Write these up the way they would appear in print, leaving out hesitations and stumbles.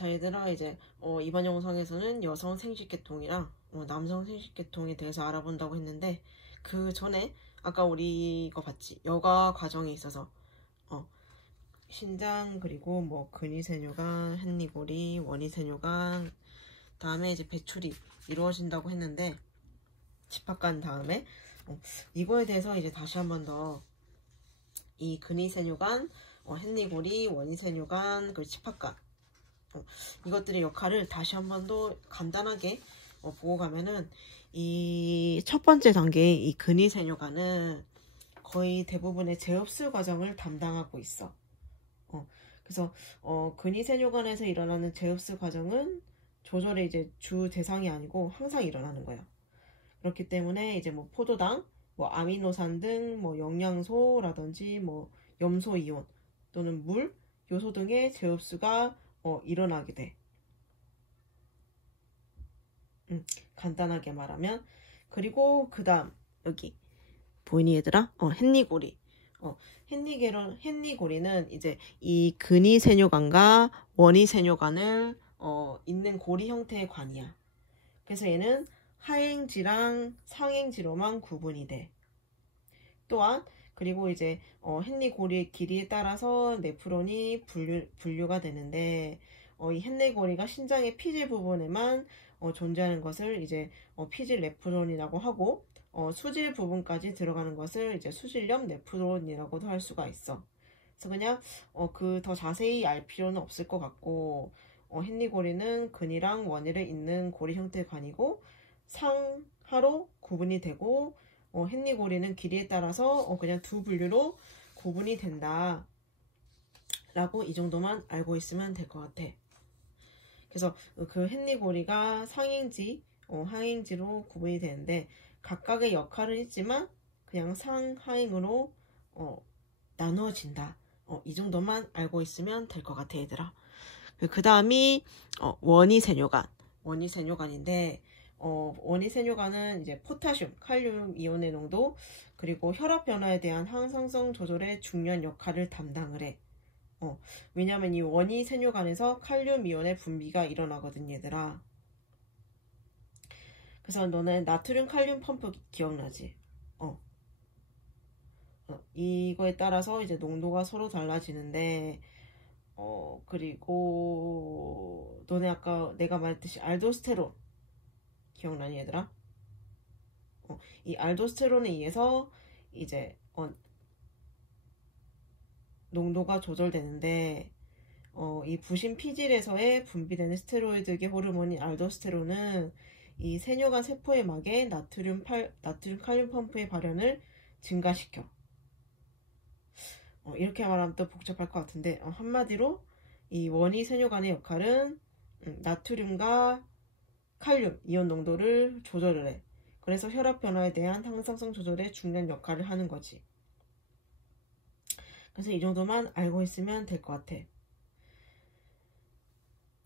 자, 얘들아, 이제 이번 영상에서는 여성 생식계통이랑 남성 생식계통에 대해서 알아본다고 했는데, 그 전에 아까 우리 이거 봤지? 여가 과정에 있어서 신장, 그리고 뭐 근위세뇨관, hen니고리, 원위세뇨관, 다음에 이제 배출이 이루어진다고 했는데, 집합관 다음에 이거에 대해서 이제 다시 한 번 더 이 근위세뇨관, hen니고리, 원위세뇨관, 그리고 집합관, 이것들의 역할을 다시 한 번 더 간단하게 보고 가면은, 이 첫 번째 단계의 이 근위세뇨관은 거의 대부분의 제흡수 과정을 담당하고 있어. 그래서 근위세뇨관에서 일어나는 제흡수 과정은 조절의 이제 주 대상이 아니고 항상 일어나는 거야. 그렇기 때문에 이제 뭐 포도당, 뭐 아미노산 등 뭐 영양소라든지 뭐 염소 이온 또는 물, 요소 등의 제흡수가 일어나게 돼. 간단하게 말하면. 그리고 그 다음 여기 보이니 얘들아? hen니고리. hen니고리는 이제 이 근위세뇨관과 원위세뇨관을 있는 고리 형태의 관이야. 그래서 얘는 하행지랑 상행지로만 구분이 돼. 또한 그리고 이제 hen니고리의 길이에 따라서 네프론이 분류가 되는데, 이 hen니고리가 신장의 피질 부분에만 존재하는 것을 이제 피질 네프론이라고 하고, 수질 부분까지 들어가는 것을 이제 수질염 네프론이라고도 할 수가 있어. 그래서 그냥 그 더 자세히 알 필요는 없을 것 같고, hen니고리는 근이랑 원위를 잇는 고리 형태의 관이고 상하로 구분이 되고, hen니고리는 길이에 따라서 그냥 두 분류로 구분이 된다 라고 이 정도만 알고 있으면 될 것 같아. 그래서 그 hen니고리가 상행지, 하행지로 구분이 되는데, 각각의 역할은 있지만 그냥 상하행으로 나누어진다. 이 정도만 알고 있으면 될 것 같아, 얘들아. 그 다음이 원위세뇨관. 원위세뇨관인데, 원위세뇨관은 이제 포타슘, 칼륨 이온의 농도, 그리고 혈압 변화에 대한 항상성 조절의 중요한 역할을 담당을 해. 왜냐면 이 원위세뇨관에서 칼륨 이온의 분비가 일어나거든, 얘들아. 그래서 너는 나트륨 칼륨 펌프 기억나지? 이거에 따라서 이제 농도가 서로 달라지는데, 그리고 너네 아까 내가 말했듯이 알도스테론 기억나니, 얘들아? 이 알도스테론에 의해서 이제 농도가 조절되는데, 이 부신 피질에서의 분비되는 스테로이드계 호르몬인 알도스테론은 이 세뇨관 세포의 막에 나트륨 칼륨 펌프의 발현을 증가시켜. 이렇게 말하면 또 복잡할 것 같은데, 한마디로 이 원위세뇨관의 역할은 나트륨과 칼륨 이온 농도를 조절을 해. 그래서 혈압 변화에 대한 항상성 조절에 중요한 역할을 하는 거지. 그래서 이 정도만 알고 있으면 될 것 같아.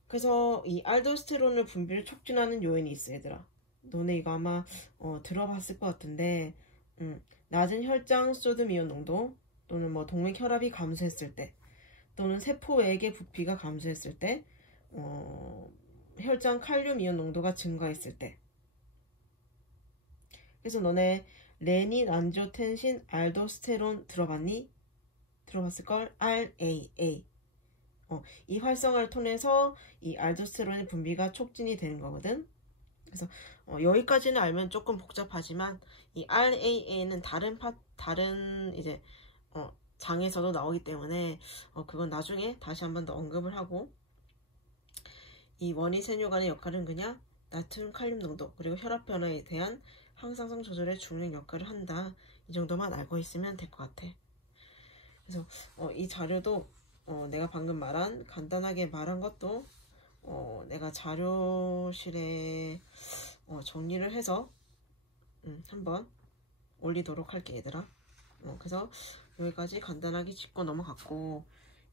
그래서 이 알도스테론을 분비를 촉진하는 요인이 있어, 얘들아. 너네 이거 아마 들어봤을 것 같은데, 낮은 혈장 소듐 이온 농도, 또는 뭐 동맥 혈압이 감소했을 때, 또는 세포 외액의 부피가 감소했을 때, 혈장 칼륨 이온 농도가 증가했을 때. 그래서 너네 레닌 안지오텐신 알도스테론 들어봤니? 들어봤을걸? RAA. 이 활성화를 통해서 이 알도스테론의 분비가 촉진이 되는 거거든. 그래서 여기까지는 알면 조금 복잡하지만, 이 RAA는 다른 이제 장에서도 나오기 때문에 그건 나중에 다시 한 번 더 언급을 하고, 이 원위세뇨관의 역할은 그냥 나트륨 칼륨 농도 그리고 혈압 변화에 대한 항상성 조절에 중요한 역할을 한다. 이 정도만 알고 있으면 될 것 같아. 그래서 이 자료도 내가 방금 간단하게 말한 것도 내가 자료실에 정리를 해서 한번 올리도록 할게, 얘들아. 그래서 여기까지 간단하게 짚고 넘어갔고,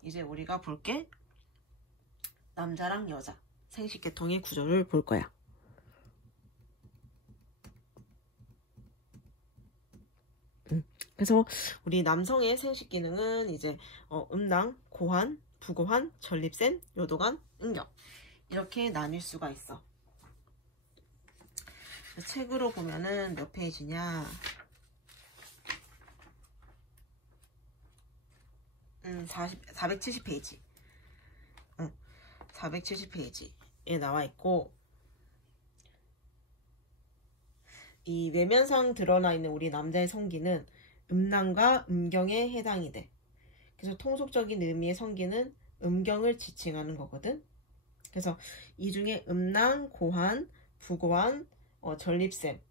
이제 우리가 볼게 남자랑 여자 생식계통의 구조를 볼 거야. 그래서 우리 남성의 생식 기능은 이제 음낭, 고환, 부고환, 전립선, 요도관, 음경 이렇게 나뉠 수가 있어. 책으로 보면은 몇 페이지냐? 470페이지. 470페이지에 나와 있고, 이 외면상 드러나 있는 우리 남자의 성기는 음낭과 음경에 해당이 돼. 그래서 통속적인 의미의 성기는 음경을 지칭하는 거거든. 그래서 이 중에 음낭, 고환, 부고환, 전립선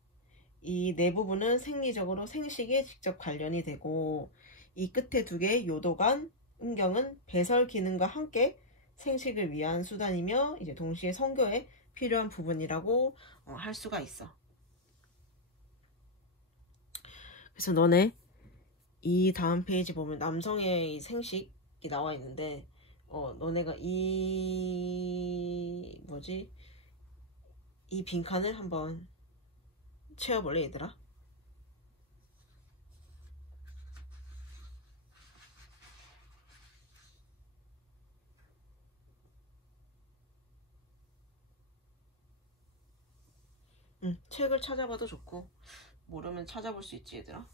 이 네 부분은 생리적으로 생식에 직접 관련이 되고, 이 끝에 두 개 요도관, 음경은 배설 기능과 함께 생식을 위한 수단이며 이제 동시에 성교에 필요한 부분이라고 할 수가 있어. 그래서 너네 이 다음 페이지 보면 남성의 이 생식이 나와 있는데 너네가 이 빈칸을 한번 채워볼래 얘들아? 책을 찾아봐도 좋고 모르면 찾아볼 수 있지 얘들아.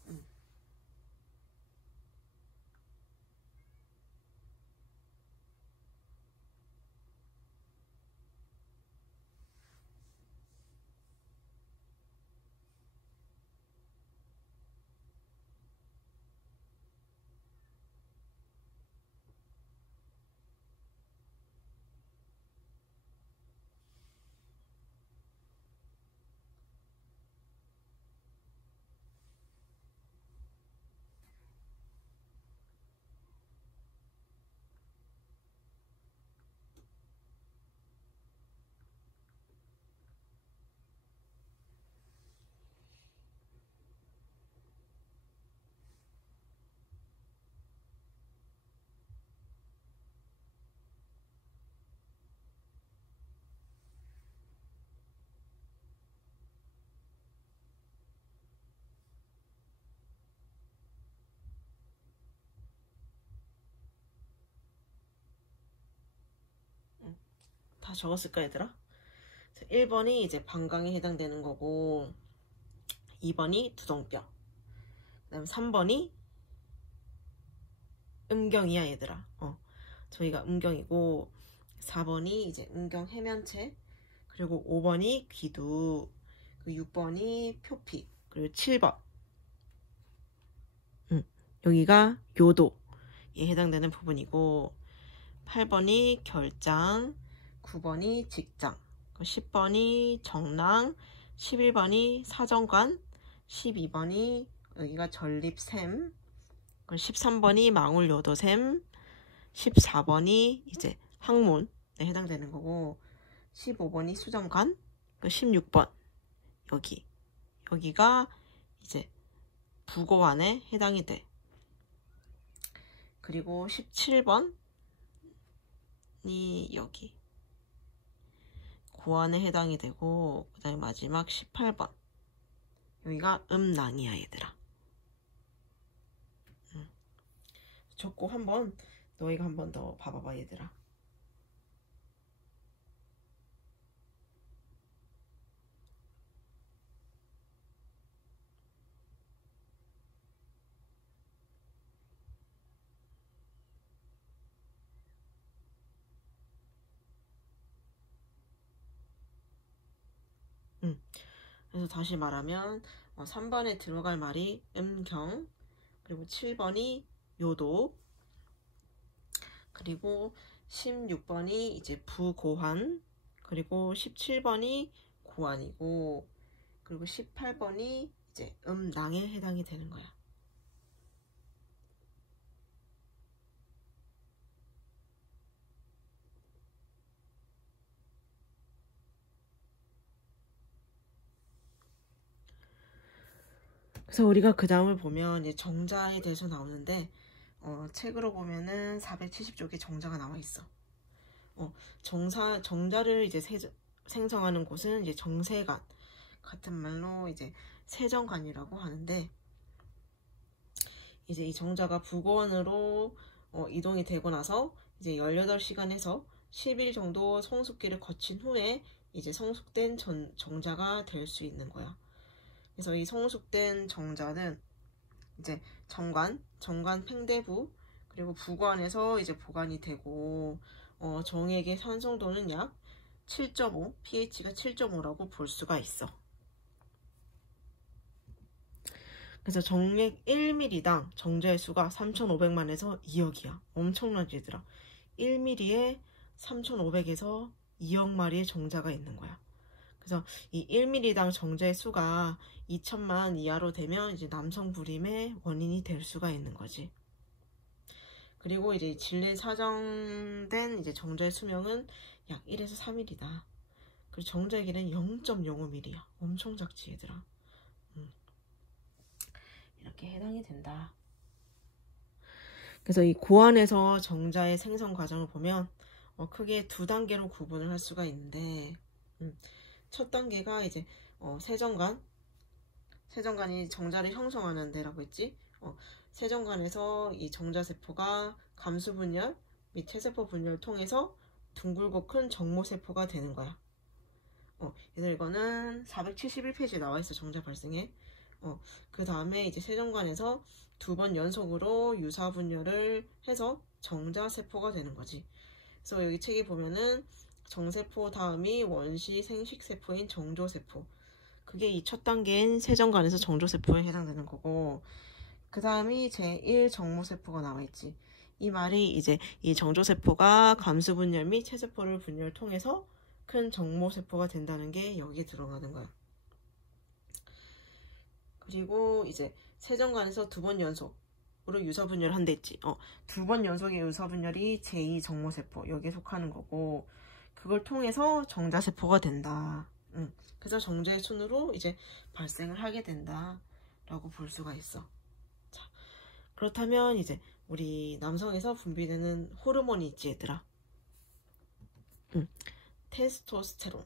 다 적었을까 얘들아? 1번이 이제 방광에 해당되는 거고 2번이 두동뼈, 그 다음 3번이 음경이야 얘들아. 저희가 음경이고 4번이 이제 음경 해면체, 그리고 5번이 귀두, 그리고 6번이 표피, 그리고 7번 여기가 요도에 해당되는 부분이고 8번이 결장, 9번이 직장, 10번이 정낭, 11번이 사정관, 12번이 여기가 전립샘, 13번이 망울요도샘, 14번이 이제 항문에 해당되는 거고 15번이 수정관, 16번 여기가 이제 부고환에 해당이 돼. 그리고 17번이 여기 고환에 해당이 되고, 그 다음에 마지막 18번 여기가 음낭이야 얘들아. 적고 너희가 한 번 더 봐봐봐 얘들아. 그래서 다시 말하면 3번에 들어갈 말이 음경, 그리고 7번이 요도, 그리고 16번이 이제 부고환, 그리고 17번이 고환이고, 그리고 18번이 이제 음낭에 해당이 되는 거야. 그래서 우리가 그 다음을 보면 이제 정자에 대해서 나오는데 책으로 보면은 470쪽에 정자가 나와 있어. 정자를 이제 생성하는 곳은 이제 정세관, 같은 말로 이제 세정관이라고 하는데, 이제 이 정자가 부고원으로 이동이 되고 나서 이제 18시간에서 10일 정도 성숙기를 거친 후에 이제 성숙된 정자가 될 수 있는 거야. 그래서 이 성숙된 정자는 이제 정관 팽대부, 그리고 부관에서 이제 보관이 되고, 정액의 산성도는 약 7.5, pH가 7.5라고 볼 수가 있어. 그래서 정액 1ml당 정자의 수가 3,500만에서 2억이야. 엄청나지 얘들아. 1ml에 3,500에서 2억 마리의 정자가 있는 거야. 그래서 이 1ml당 정자의 수가 2,000만 이하로 되면 이제 남성 불임의 원인이 될 수가 있는 거지. 그리고 이제 질내 사정된 이제 정자의 수명은 약 1에서 3일이다. 그리고 정자의 길이는 0.05mm야. 엄청 작지 얘들아. 이렇게 해당이 된다. 그래서 이 고안에서 정자의 생성 과정을 보면 크게 두 단계로 구분을 할 수가 있는데, 첫 단계가 이제 세정관이 정자를 형성하는 데라고 했지. 세정관에서 이 정자세포가 감수분열 및 세세포 분열을 통해서 둥글고 큰 정모세포가 되는 거야. 얘들 이거는 471페이지에 나와 있어. 정자 발생에. 그 다음에 이제 세정관에서 2번 연속으로 유사분열을 해서 정자세포가 되는 거지. 그래서 여기 책에 보면은 정세포 다음이 원시 생식세포인 정조세포. 그게 이 첫 단계인 세정관에서 정조세포에 해당되는 거고, 그 다음이 제1 정모세포가 나와있지. 이 말이 이제 이 정조세포가 감수분열 및 체세포를 분열을 통해서 큰 정모세포가 된다는 게 여기에 들어가는 거야. 그리고 이제 세정관에서 2번 연속으로 유사분열을 한다 했지. 2번 연속의 유사분열이 제2 정모세포 여기에 속하는 거고, 그걸 통해서 정자세포가 된다. 그래서 정자의 순으로 이제 발생을 하게 된다 라고 볼 수가 있어. 자, 그렇다면 이제 우리 남성에서 분비되는 호르몬이 있지 얘들아. 테스토스테론.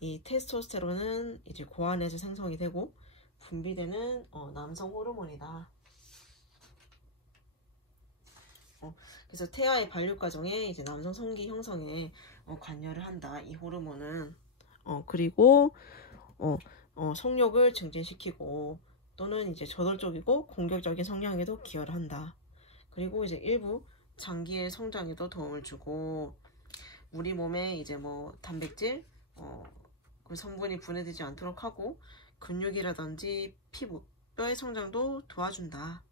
이 테스토스테론은 이제 고안에서 생성이 되고 분비되는 남성 호르몬이다. 그래서 태아의 발육 과정에 이제 남성 성기 형성에 관여를 한다. 이 호르몬은. 그리고 성욕을 증진시키고 또는 이제 저돌적이고 공격적인 성향에도 기여를 한다. 그리고 이제 일부 장기의 성장에도 도움을 주고, 우리 몸에 이제 뭐 단백질 그 성분이 분해되지 않도록 하고, 근육이라든지 피부, 뼈의 성장도 도와준다.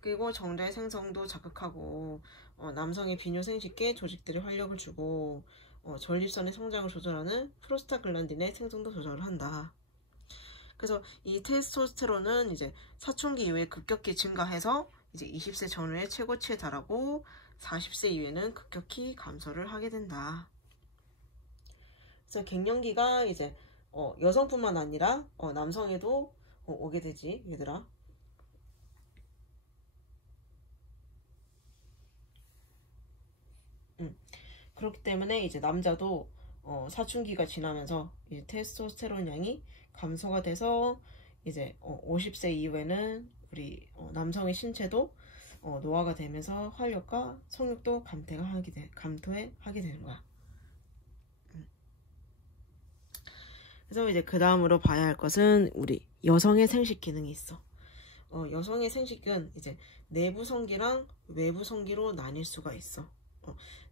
그리고 정자의 생성도 자극하고, 남성의 비뇨생식계 조직들의 활력을 주고, 전립선의 성장을 조절하는 프로스타글란딘의 생성도 조절을 한다. 그래서 이 테스토스테론은 이제 사춘기 이후에 급격히 증가해서 이제 20세 전후의 최고치에 달하고 40세 이후에는 급격히 감소를 하게 된다. 그래서 갱년기가 이제 여성뿐만 아니라 남성에도 오게 되지 얘들아. 그렇기 때문에 이제 남자도 사춘기가 지나면서 이제 테스토스테론 양이 감소가 돼서 이제 50세 이후에는 우리 남성의 신체도 노화가 되면서 활력과 성욕도 감퇴하게 되는 거야. 그래서 이제 그 다음으로 봐야 할 것은 우리 여성의 생식 기능이 있어. 여성의 생식은 이제 내부 성기랑 외부 성기로 나뉠 수가 있어.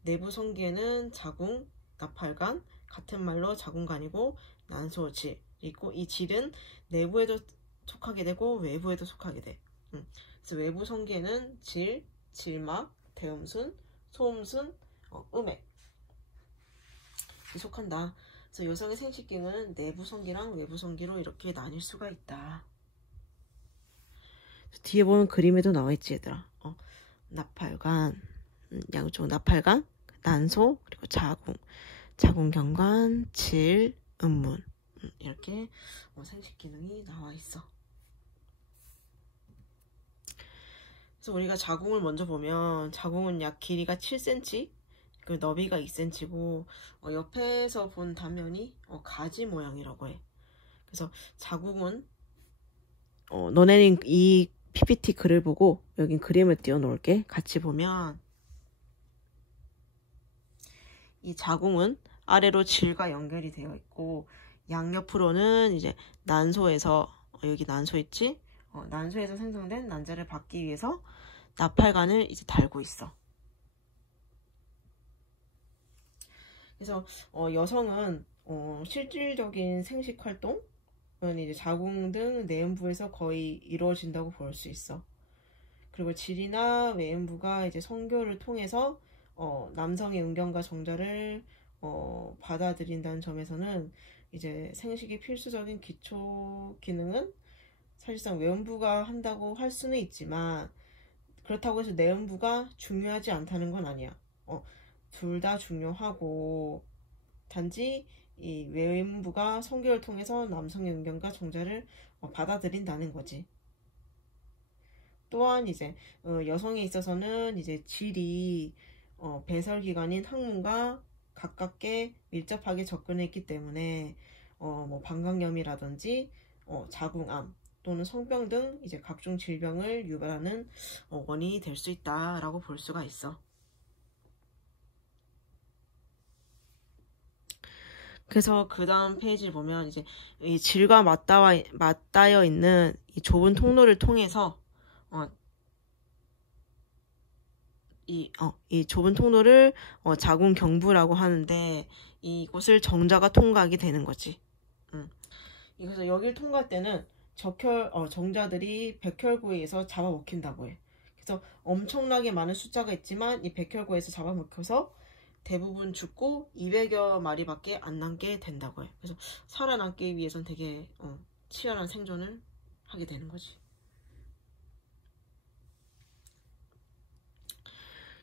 내부 성기에는 자궁, 나팔관, 같은 말로 자궁관이고 난소질 있고, 이 질은 내부에도 속하게 되고 외부에도 속하게 돼. 그래서 외부 성기에는 질, 질막, 대음순, 소음순, 음액 속한다. 그래서 여성의 생식기는 내부 성기랑 외부 성기로 이렇게 나뉠 수가 있다. 뒤에 보면 그림에도 나와있지 얘들아. 나팔관, 양쪽 나팔관, 난소, 그리고 자궁, 자궁경관, 질, 음문, 이렇게 생식 기능이 나와 있어. 그래서 우리가 자궁을 먼저 보면 자궁은 약 길이가 7cm, 그 너비가 2cm고 옆에서 본 단면이 가지 모양이라고 해. 그래서 자궁은 너네는 이 PPT 글을 보고 여긴 그림을 띄워 놓을게. 같이 보면 이 자궁은 아래로 질과 연결이 되어 있고 양옆으로는 이제 난소에서 여기 난소 있지? 난소에서 생성된 난자를 받기 위해서 나팔관을 이제 달고 있어. 그래서 여성은 실질적인 생식 활동은 이제 자궁 등 내음부에서 거의 이루어진다고 볼 수 있어. 그리고 질이나 외음부가 이제 성교를 통해서 남성의 음경과 정자를 받아들인다는 점에서는 이제 생식이 필수적인 기초 기능은 사실상 외음부가 한다고 할 수는 있지만 그렇다고 해서 내음부가 중요하지 않다는 건 아니야. 둘 다 중요하고 단지 이 외음부가 성교를 통해서 남성의 음경과 정자를 받아들인다는 거지. 또한 이제 여성에 있어서는 이제 질이 배설기관인 항문과 가깝게 밀접하게 접근했기 때문에 뭐 방광염이라든지 자궁암 또는 성병 등 이제 각종 질병을 유발하는 원인이 될 수 있다라고 볼 수가 있어. 그래서 그 다음 페이지를 보면 이제 이 질과 맞닿아 있는 이 좁은 통로를 통해서 이 좁은 통로를 자궁 경부라고 하는데 이곳을 정자가 통과하게 되는 거지. 그래서 여길 통과할 때는 정자들이 백혈구에 의해서 잡아먹힌다고 해. 그래서 엄청나게 많은 숫자가 있지만 이 백혈구에서 잡아먹혀서 대부분 죽고 200여 마리밖에 안 남게 된다고 해. 그래서 살아남기 위해선 되게 치열한 생존을 하게 되는 거지.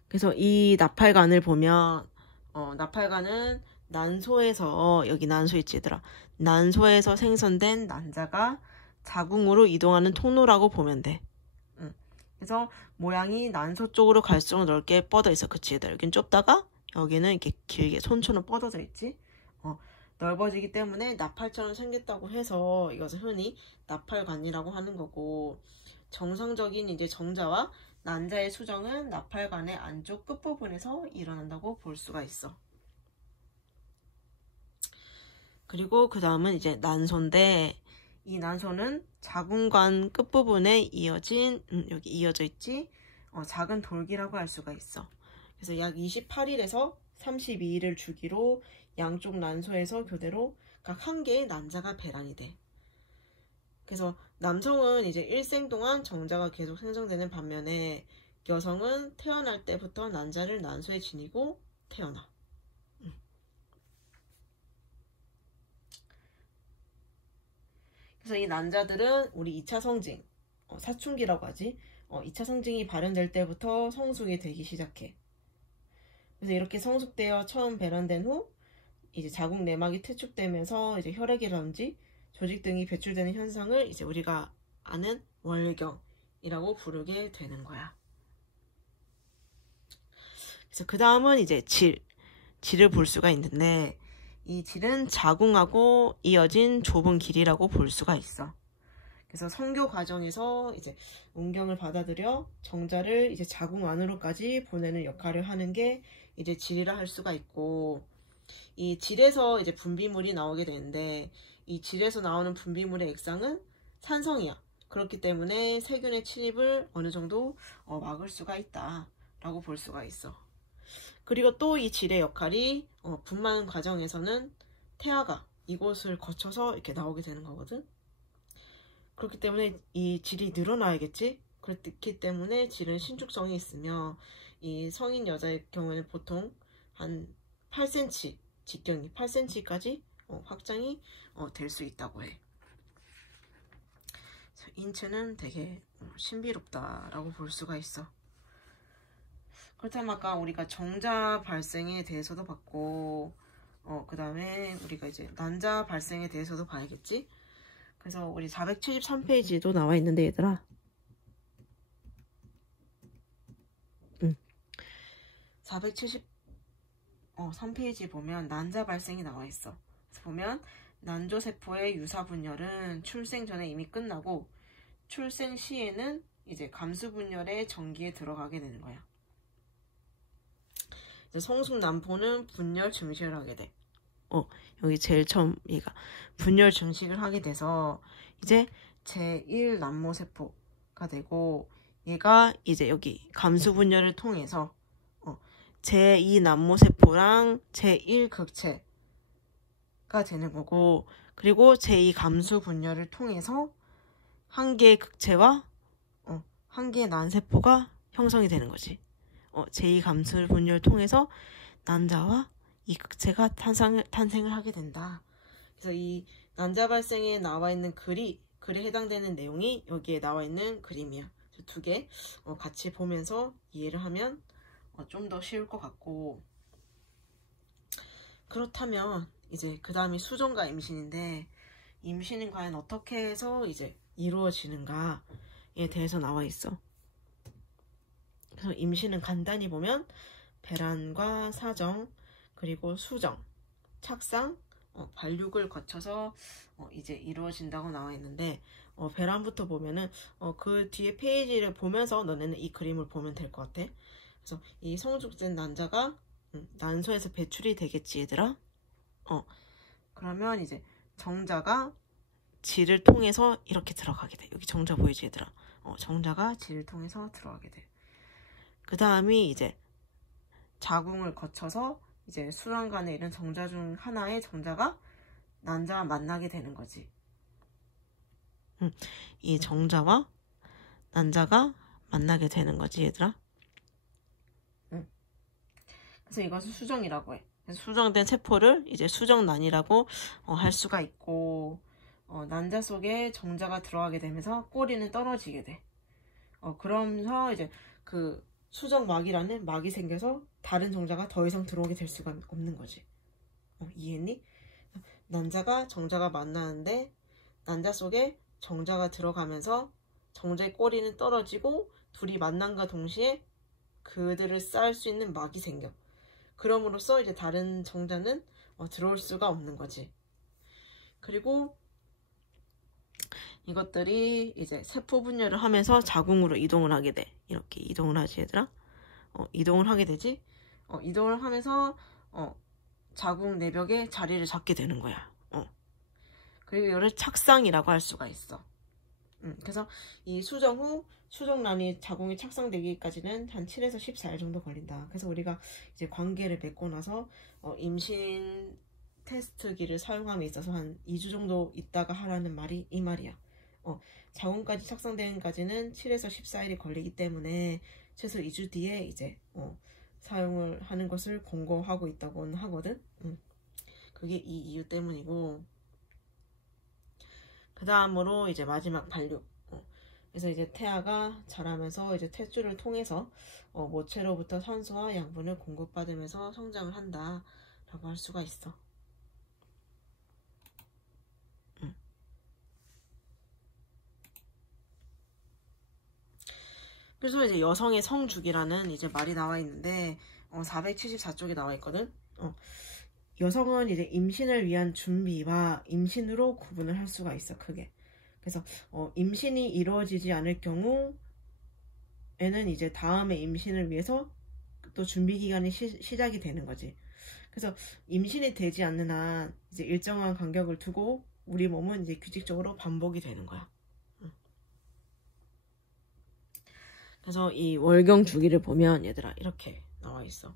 그래서 이 나팔관을 보면 나팔관은 난소에서 여기 난소 있지 얘들아. 난소에서 생성된 난자가 자궁으로 이동하는 통로라고 보면 돼. 그래서 모양이 난소 쪽으로 갈수록 넓게 뻗어 있어. 그치 얘들아. 여긴 좁다가 여기는 이렇게 길게 손처럼 뻗어져 있지. 넓어지기 때문에 나팔처럼 생겼다고 해서 이것을 흔히 나팔관이라고 하는 거고 정상적인 이제 정자와 난자의 수정은 나팔관의 안쪽 끝부분에서 일어난다고 볼 수가 있어. 그리고 그 다음은 이제 난소인데 이 난소는 자궁관 끝부분에 이어진 여기 이어져 있지 작은 돌기라고 할 수가 있어. 그래서 약 28일에서 32일을 주기로 양쪽 난소에서 교대로 각 한 개의 난자가 배란이 돼. 그래서 남성은 이제 일생 동안 정자가 계속 생성되는 반면에 여성은 태어날 때부터 난자를 난소에 지니고 태어나. 그래서 이 난자들은 우리 2차 성징, 사춘기라고 하지. 2차 성징이 발현될 때부터 성숙이 되기 시작해. 그래서 이렇게 성숙되어 처음 배란된 후 이제 자궁 내막이 퇴축되면서 이제 혈액이라든지 조직 등이 배출되는 현상을 이제 우리가 아는 월경이라고 부르게 되는 거야. 그래서 그 다음은 이제 질을 볼 수가 있는데 이 질은 자궁하고 이어진 좁은 길이라고 볼 수가 있어. 그래서 성교 과정에서 이제 음경을 받아들여 정자를 이제 자궁 안으로까지 보내는 역할을 하는 게 이제 질이라 할 수가 있고 이 질에서 이제 분비물이 나오게 되는데 이 질에서 나오는 분비물의 액상은 산성이야. 그렇기 때문에 세균의 침입을 어느 정도 막을 수가 있다라고 볼 수가 있어. 그리고 또 이 질의 역할이 분만 과정에서는 태아가 이곳을 거쳐서 이렇게 나오게 되는 거거든. 그렇기 때문에 이 질이 늘어나야겠지. 그렇기 때문에 질은 신축성이 있으며 이 성인 여자의 경우에는 보통 한 8cm 직경이 8cm까지 확장이 될 수 있다고 해. 인체는 되게 신비롭다라고 볼 수가 있어. 그렇다면 아까 우리가 정자 발생에 대해서도 봤고 그 다음에 우리가 이제 난자 발생에 대해서도 봐야겠지. 그래서 우리 473페이지도 나와 있는데 얘들아 473페이지 보면 난자 발생이 나와 있어. 그래서 보면 난조세포의 유사분열은 출생 전에 이미 끝나고 출생 시에는 이제 감수분열의 전기에 들어가게 되는 거야. 성숙남포는 분열 증식을 하게 돼. 여기 제일 처음 얘가 분열 증식을 하게 돼서 이제 제1남모세포가 되고, 얘가 이제 여기 감수분열을 통해서 제2남모세포랑 제1극체가 되는 거고, 그리고 제2감수분열을 통해서 한 개의 극체와 한 개의 난세포가 형성이 되는 거지. 제2감수분열을 통해서 난자와 이 극체가 탄생을 하게 된다. 그래서 이 난자 발생에 나와 있는 글에 해당되는 내용이 여기에 나와 있는 그림이야. 두 개 같이 보면서 이해를 하면 좀 더 쉬울 것 같고, 그렇다면 이제 그 다음이 수정과 임신인데, 임신은 과연 어떻게 해서 이제 이루어지는가에 대해서 나와 있어. 그래서 임신은 간단히 보면 배란과 사정, 그리고 수정, 착상, 발육을 거쳐서 이제 이루어진다고 나와 있는데, 배란부터 보면은 그 뒤에 페이지를 보면서 너네는 이 그림을 보면 될 것 같아. 그래서 이 성숙된 난자가 난소에서 배출이 되겠지, 얘들아. 그러면 이제 정자가 질을 통해서 이렇게 들어가게 돼. 여기 정자 보이지, 얘들아? 정자가 질을 통해서 들어가게 돼. 그 다음이 이제 자궁을 거쳐서 이제 수란간에 이른 정자 중 하나의 정자가 난자와 만나게 되는 거지. 이 정자와 난자가 만나게 되는 거지, 얘들아. 그래서 이것을 수정이라고 해. 수정된 세포를 이제 수정난이라고 할 수가 있고, 난자 속에 정자가 들어가게 되면서 꼬리는 떨어지게 돼. 그러면서 이제 그 수정막이라는 막이 생겨서 다른 정자가 더 이상 들어오게 될 수가 없는 거지. 이해했니? 난자가 정자가 만나는데, 난자 속에 정자가 들어가면서 정자의 꼬리는 떨어지고, 둘이 만남과 동시에 그들을 쌓을 수 있는 막이 생겨. 그럼으로써 이제 다른 정자는 들어올 수가 없는 거지. 그리고 이것들이 이제 세포 분열을 하면서 자궁으로 이동을 하게 돼. 이렇게 이동을 하지, 얘들아. 이동을 하게 되지. 이동을 하면서 자궁 내벽에 자리를 잡게 되는 거야. 그리고 이거를 착상이라고 할 수가 있어. 그래서 이 수정 후 수정란이 자궁에 착상되기까지는 한 7에서 14일 정도 걸린다. 그래서 우리가 이제 관계를 맺고 나서 임신 테스트기를 사용함에 있어서 한 2주 정도 있다가 하라는 말이 이 말이야. 자궁까지 착상되기까지는 7에서 14일이 걸리기 때문에 최소 2주 뒤에 이제 사용을 하는 것을 권고하고 있다고는 하거든. 그게 이 이유 때문이고, 그 다음으로 이제 마지막 발육. 그래서 이제 태아가 자라면서 이제 탯줄을 통해서 모체로부터 산소와 양분을 공급받으면서 성장을 한다라고 할 수가 있어. 그래서 이제 여성의 성주기라는 이제 말이 나와 있는데 474쪽에 나와 있거든. 여성은 이제 임신을 위한 준비와 임신으로 구분을 할 수가 있어, 크게. 그래서 임신이 이루어지지 않을 경우에는 이제 다음에 임신을 위해서 또 준비 기간이 시작이 되는 거지. 그래서 임신이 되지 않는 한 이제 일정한 간격을 두고 우리 몸은 이제 규칙적으로 반복이 되는 거야. 그래서 이 월경 주기를 보면 얘들아 이렇게 나와 있어.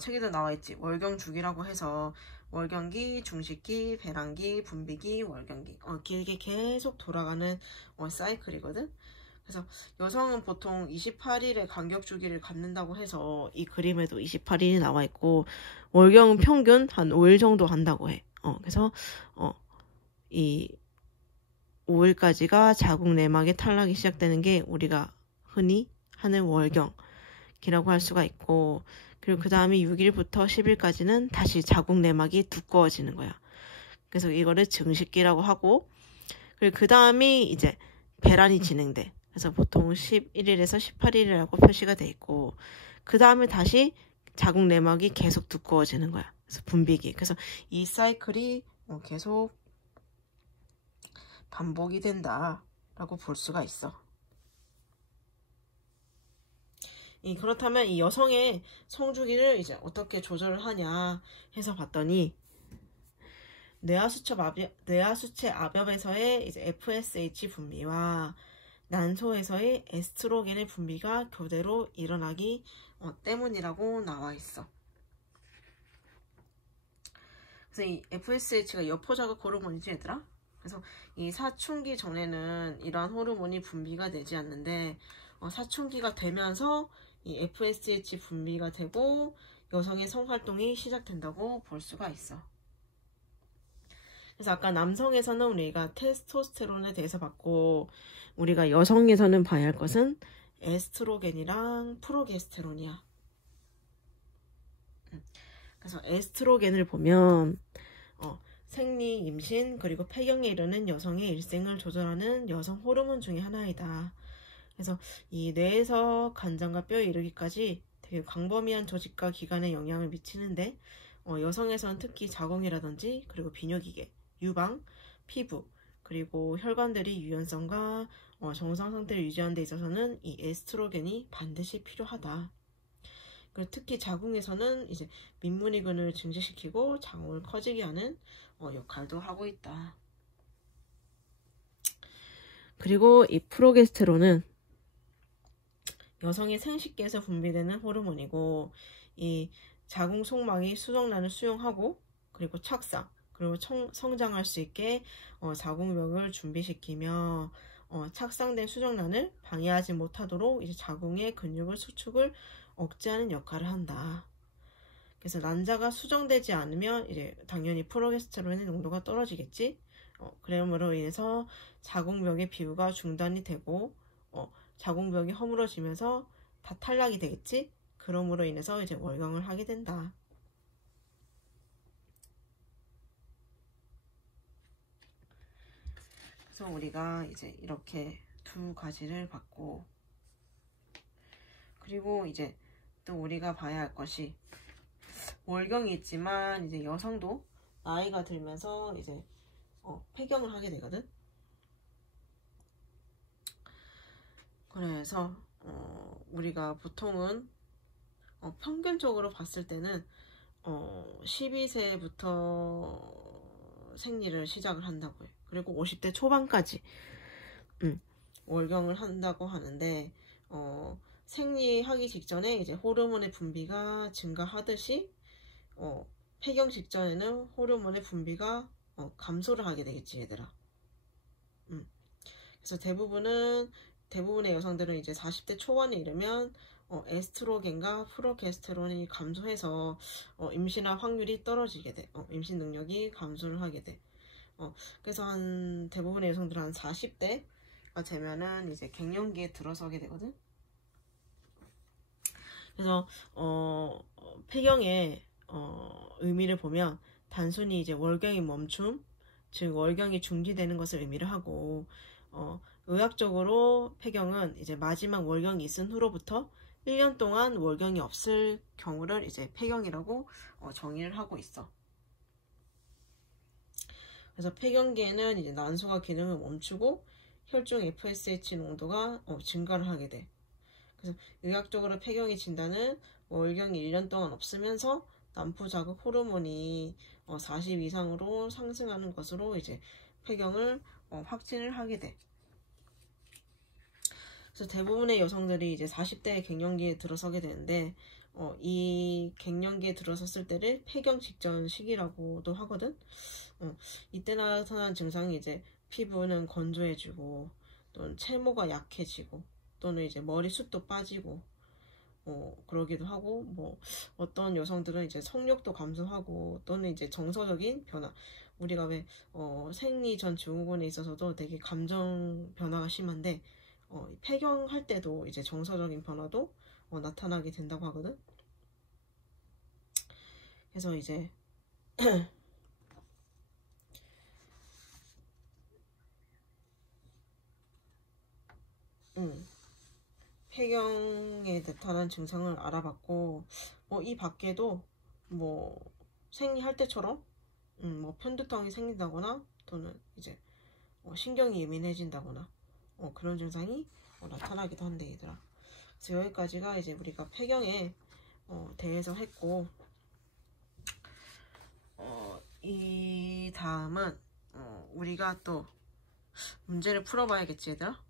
책에도 나와 있지. 월경 주기라고 해서 월경기, 중식기, 배란기, 분비기, 월경기 길게 계속 돌아가는 사이클이거든. 그래서 여성은 보통 28일의 간격 주기를 갖는다고 해서 이 그림에도 28일이 나와 있고, 월경은 평균 한 5일 정도 한다고 해. 그래서 이 5일까지가 자궁 내막의 탈락이 시작되는 게 우리가 흔히 하는 월경이라고 할 수가 있고, 그리고 그 다음에 6일부터 10일까지는 다시 자궁 내막이 두꺼워지는 거야. 그래서 이거를 증식기라고 하고, 그리고 그 다음이 이제 배란이 진행돼. 그래서 보통 11일에서 18일이라고 표시가 돼 있고, 그 다음에 다시 자궁 내막이 계속 두꺼워지는 거야. 그래서 분비기. 그래서 이 사이클이 계속 반복이 된다라고 볼 수가 있어. 그렇다면 이 여성의 성주기를 이제 어떻게 조절을 하냐 해서 봤더니 뇌하수체 압엽에서의 이제 FSH 분비와 난소에서의 에스트로겐의 분비가 교대로 일어나기 때문이라고 나와 있어. 그래서 이 FSH가 여포자극 호르몬이지 얘들아? 그래서 이 사춘기 전에는 이러한 호르몬이 분비가 되지 않는데 사춘기가 되면서 이 FSH 분비가 되고 여성의 성활동이 시작된다고 볼 수가 있어. 그래서 아까 남성에서는 우리가 테스토스테론에 대해서 봤고 우리가 여성에서는 봐야 할 것은 에스트로겐이랑 프로게스테론이야. 그래서 에스트로겐을 보면 생리, 임신, 그리고 폐경에 이르는 여성의 일생을 조절하는 여성 호르몬 중에 하나이다. 그래서 이 뇌에서 간장과 뼈에 이르기까지 되게 광범위한 조직과 기관에 영향을 미치는데 여성에서는 특히 자궁이라든지 그리고 비뇨기계, 유방, 피부, 그리고 혈관들이 유연성과 정상 상태를 유지하는 데 있어서는 이 에스트로겐이 반드시 필요하다. 그리고 특히 자궁에서는 이제 민물이근을 증식시키고 자궁을 커지게 하는 역할도 하고 있다. 그리고 이 프로게스테론은 여성의 생식기에서 분비되는 호르몬이고 이 자궁 속막이 수정란을 수용하고 그리고 착상 그리고 성장할 수 있게 자궁벽을 준비시키며 착상된 수정란을 방해하지 못하도록 이제 자궁의 근육을 수축을 억제하는 역할을 한다. 그래서 난자가 수정되지 않으면 이제 당연히 프로게스테론의 농도가 떨어지겠지. 그러므로 인해서 자궁벽의 비우가 중단이 되고 자궁벽이 허물어지면서 다 탈락이 되겠지. 그러므로 인해서 이제 월경을 하게 된다. 그래서 우리가 이제 이렇게 두 가지를 봤고 그리고 이제 또 우리가 봐야 할 것이 월경이 있지만 이제 여성도 나이가 들면서 이제 폐경을 하게 되거든. 그래서 우리가 보통은 평균적으로 봤을 때는 12세부터 생리를 시작을 한다고 해요. 그리고 50대 초반까지 월경을 한다고 하는데 생리하기 직전에 이제 호르몬의 분비가 증가하듯이 폐경 직전에는 호르몬의 분비가 감소를 하게 되겠지 얘들아. 그래서 대부분의 여성들은 이제 40대 초반에 이르면 에스트로겐과 프로게스테론이 감소해서 임신할 확률이 떨어지게 돼. 임신 능력이 감소를 하게 돼. 그래서 대부분의 여성들은 한 40대가 되면은 이제 갱년기에 들어서게 되거든. 그래서 폐경의 의미를 보면 단순히 이제 월경이 멈춤, 즉 월경이 중지되는 것을 의미를 하고 의학적으로 폐경은 이제 마지막 월경이 있은 후로부터 1년 동안 월경이 없을 경우를 이제 폐경이라고 정의를 하고 있어. 그래서 폐경기에는 이제 난소가 기능을 멈추고 혈중 FSH 농도가 증가를 하게 돼. 그래서 의학적으로 폐경의 진단은 월경이 1년 동안 없으면서 난포자극 호르몬이 40 이상으로 상승하는 것으로 이제 폐경을 확진을 하게 돼. 그래서 대부분의 여성들이 이제 40대 갱년기에 들어서게 되는데 이 갱년기에 들어섰을 때를 폐경 직전 시기라고도 하거든. 이때 나타난 증상이 이제 피부는 건조해지고 또는 체모가 약해지고 또는 이제 머리숱도 빠지고 그러기도 하고 어떤 여성들은 이제 성욕도 감소하고 또는 이제 정서적인 변화 우리가 왜 생리 전 증후군에 있어서도 되게 감정 변화가 심한데 폐경할 때도 이제 정서적인 변화도 나타나게 된다고 하거든. 그래서 이제 폐경에 나타난 증상을 알아봤고 이 밖에도 생리할 때처럼 편두통이 생긴다거나 또는 이제 신경이 예민해진다거나 그런 증상이 나타나기도 한대 얘들아. 그래서 여기까지가 이제 우리가 폐경에 대해서 했고, 이 다음은 우리가 또 문제를 풀어봐야겠지, 얘들아.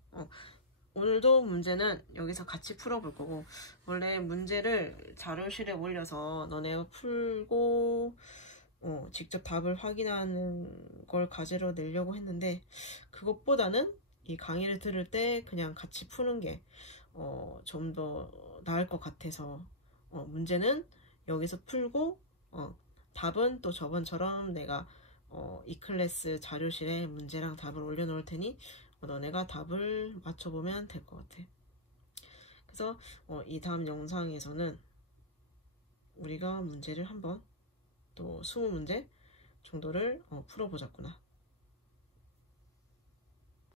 오늘도 문제는 여기서 같이 풀어볼 거고, 원래 문제를 자료실에 올려서 너네가 풀고 직접 답을 확인하는 걸 과제로 내려고 했는데, 그것보다는 이 강의를 들을 때 그냥 같이 푸는 게 좀 더 나을 것 같아서 문제는 여기서 풀고 답은 또 저번처럼 내가 이 클래스 자료실에 문제랑 답을 올려놓을 테니 너네가 답을 맞춰보면 될 것 같아. 그래서 이 다음 영상에서는 우리가 문제를 한번 또 20문제 정도를 풀어보자꾸나.